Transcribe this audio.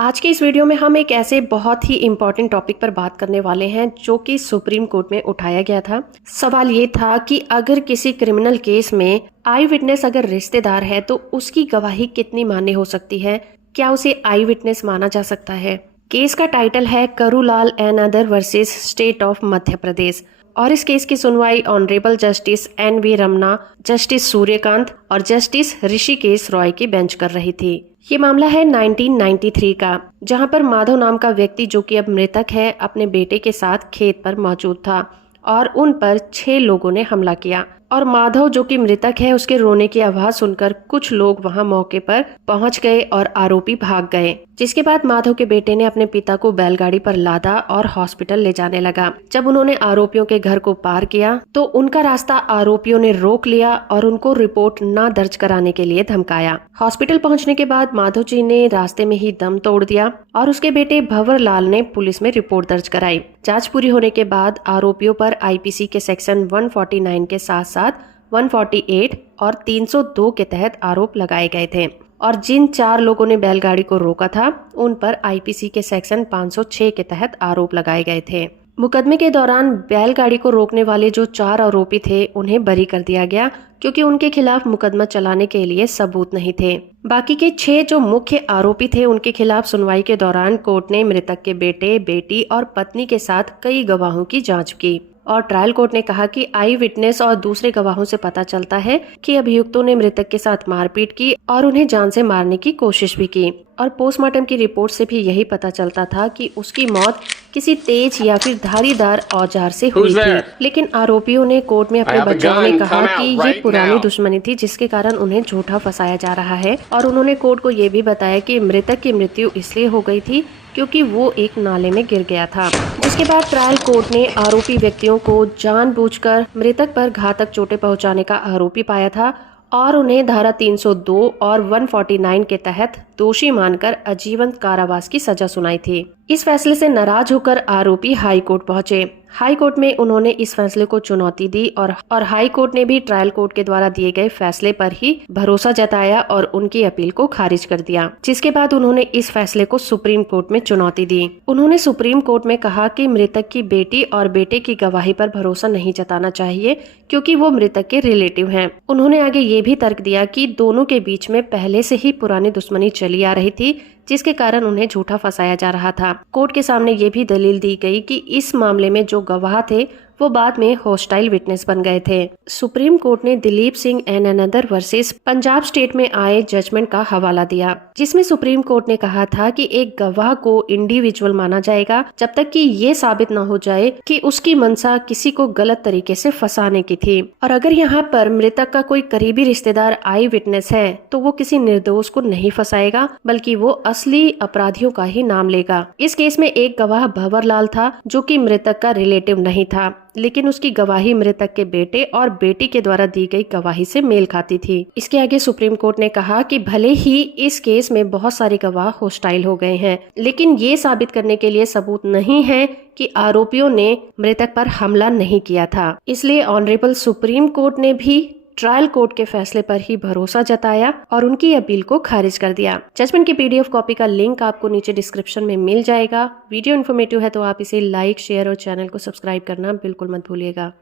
आज के इस वीडियो में हम एक ऐसे बहुत ही इम्पोर्टेंट टॉपिक पर बात करने वाले हैं जो कि सुप्रीम कोर्ट में उठाया गया था। सवाल ये था कि अगर किसी क्रिमिनल केस में आई विटनेस अगर रिश्तेदार है तो उसकी गवाही कितनी मान्य हो सकती है, क्या उसे आई विटनेस माना जा सकता है। केस का टाइटल है Karulal and other versus state of Madhya Pradesh और इस केस की सुनवाई honourable justice NV Ramana, justice Suryakant और जस्टिस ऋषिकेश रॉय की बेंच कर रही थी। ये मामला है 1993 का, जहां पर माधव नाम का व्यक्ति जो कि अब मृतक है अपने बेटे के साथ खेत पर मौजूद था और उन पर 6 लोगों ने हमला किया और माधव जो कि मृतक है उसके रोने की आवाज सुनकर कुछ लोग वहां मौके पर पहुंच गए और आरोपी भाग गए, जिसके बाद माधव के बेटे ने अपने पिता को बैलगाड़ी पर लादा और हॉस्पिटल ले जाने लगा। जब उन्होंने आरोपियों के घर को पार किया तो उनका रास्ता आरोपियों ने रोक लिया और उनको रिपोर्ट न दर्ज कराने के लिए धमकाया। हॉस्पिटल पहुंचने के बाद माधव जी ने रास्ते में ही दम तोड़ दिया और उसके बेटे भंवर लाल ने पुलिस में रिपोर्ट दर्ज कराई। जांच पूरी होने के बाद आरोपियों पर IPC के सेक्शन 149 के साथ साथ 148 और 302 के तहत आरोप लगाए गए थे और जिन 4 लोगों ने बैलगाड़ी को रोका था उन पर IPC के सेक्शन 506 के तहत आरोप लगाए गए थे। मुकदमे के दौरान बैलगाड़ी को रोकने वाले जो 4 आरोपी थे उन्हें बरी कर दिया गया क्योंकि उनके खिलाफ मुकदमा चलाने के लिए सबूत नहीं थे। बाकी के 6 जो मुख्य आरोपी थे उनके खिलाफ सुनवाई के दौरान कोर्ट ने मृतक के बेटे, बेटी और पत्नी के साथ कई गवाहों की जांच की और ट्रायल कोर्ट ने कहा कि आई विटनेस और दूसरे गवाहों से पता चलता है कि अभियुक्तों ने मृतक के साथ मारपीट की और उन्हें जान से मारने की कोशिश भी की और पोस्टमार्टम की रिपोर्ट से भी यही पता चलता था कि उसकी मौत किसी तेज या फिर धारीदार औजार से हुई थी। लेकिन आरोपियों ने कोर्ट में अपने बचाव में कहा कि ये पुरानी दुश्मनी थी जिसके कारण उन्हें झूठा फंसाया जा रहा है और उन्होंने कोर्ट को ये भी बताया कि मृतक की मृत्यु इसलिए हो गई थी क्योंकि वो एक नाले में गिर गया था। जिसके बाद ट्रायल कोर्ट ने आरोपी व्यक्तियों को जानबूझकर मृतक पर घातक चोटें पहुंचाने का आरोपी पाया था और उन्हें धारा 302 और 149 के तहत दोषी मानकर आजीवन कारावास की सजा सुनाई थी। इस फैसले से नाराज होकर आरोपी हाई कोर्ट पहुंचे। हाई कोर्ट में उन्होंने इस फैसले को चुनौती दी और हाई कोर्ट ने भी ट्रायल कोर्ट के द्वारा दिए गए फैसले पर ही भरोसा जताया और उनकी अपील को खारिज कर दिया। जिसके बाद उन्होंने इस फैसले को सुप्रीम कोर्ट में चुनौती दी। उन्होंने सुप्रीम कोर्ट में कहा कि मृतक की बेटी और बेटे की गवाही पर भरोसा नहीं जताना चाहिए क्योंकि वो मृतक के रिलेटिव हैं। उन्होंने आगे ये भी तर्क दिया कि दोनों के बीच में पहले से ही पुरानी दुश्मनी चली आ रही थी जिसके कारण उन्हें झूठा फंसाया जा रहा था। कोर्ट के सामने ये भी दलील दी गई कि इस मामले में जो गवाह थे वो बाद में हॉस्टाइल विटनेस बन गए थे। सुप्रीम कोर्ट ने Dilip Singh and another versus Punjab state में आए जजमेंट का हवाला दिया, जिसमें सुप्रीम कोर्ट ने कहा था कि एक गवाह को इंडिविजुअल माना जाएगा जब तक कि ये साबित न हो जाए कि उसकी मंशा किसी को गलत तरीके से फंसाने की थी। और अगर यहाँ पर मृतक का कोई करीबी रिश्तेदार आई विटनेस है तो वो किसी निर्दोष को नहीं फंसाएगा बल्कि वो असली अपराधियों का ही नाम लेगा। इस केस में एक गवाह भंवर लाल था जो कि मृतक का रिलेटिव नहीं था, लेकिन उसकी गवाही मृतक के बेटे और बेटी के द्वारा दी गई गवाही से मेल खाती थी। इसके आगे सुप्रीम कोर्ट ने कहा कि भले ही इस केस में बहुत सारे गवाह हॉस्टाइल हो गए हैं, लेकिन ये साबित करने के लिए सबूत नहीं है कि आरोपियों ने मृतक पर हमला नहीं किया था। इसलिए ऑनरेबल सुप्रीम कोर्ट ने भी ट्रायल कोर्ट के फैसले पर ही भरोसा जताया और उनकी अपील को खारिज कर दिया। जजमेंट की PDF कॉपी का लिंक आपको नीचे डिस्क्रिप्शन में मिल जाएगा। वीडियो इन्फॉर्मेटिव है तो आप इसे लाइक, शेयर और चैनल को सब्सक्राइब करना बिल्कुल मत भूलिएगा।